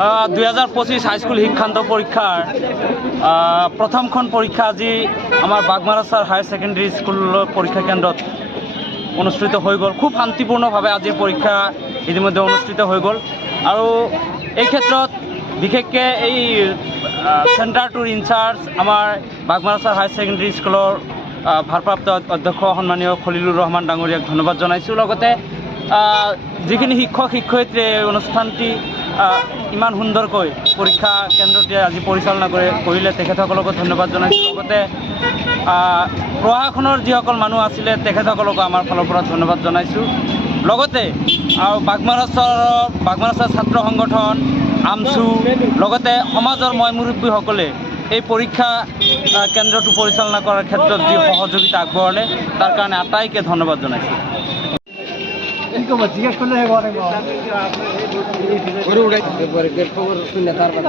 2025 high school শিক্ষান্ত পৰীক্ষাৰ প্ৰথমখন পৰীক্ষা আজি আমাৰ বাগমাৰাচাৰ হায়াৰ ছেকেণ্ডেৰী স্কুলৰ পৰীক্ষা কেন্দ্ৰত অনুষ্ঠিত হৈ গ'ল। খুব শান্তিপূৰ্ণভাৱে আজিৰ পৰীক্ষা ইতিমধ্যে অনুষ্ঠিত হৈ গ'ল আৰু এই ক্ষেত্ৰত বিশেষকৈ এই চেণ্টাৰটোৰ ইনচাৰ্জ আমাৰ বাগমাৰাচাৰ হায়াৰ ছেকেণ্ডেৰী স্কুলৰ ভাৰপ্ৰাপ্ত অধ্যক্ষ সন্মানীয় খলিলুৰ ৰহমান ডাঙৰীয়াক ধন্যবাদ জনাইছোঁ। লগতে যিখিনি শিক্ষক শিক্ষয়িত্ৰীয়ে অনুষ্ঠানটি ইমান সুন্দৰকৈ পৰীক্ষা কেন্দ্ৰটোৱে আজি পৰিচালনা কৰিলে তেখেতসকলকো ধন্যবাদ জনাইছোঁ। লগতে প্ৰশাসনৰ যিসকল মানুহ আছিলে তেখেতসকলকো আমাৰ ফালৰ পৰা ধন্যবাদ জনাইছোঁ। লগতে আৰু বাগমাৰাচাৰ ছাত্ৰ সংগঠন আমচু লগতে সমাজৰ মই মুৰব্বীসকলে এই পৰীক্ষা কেন্দ্ৰটো পৰিচালনা কৰাৰ ক্ষেত্ৰত যি সহযোগিতা আগবঢ়ালে তাৰ কাৰণে আটাইকে ধন্যবাদ জনাইছোঁ। জিজ্ঞেস কৰলে খবৰ শুনে তাৰপৰে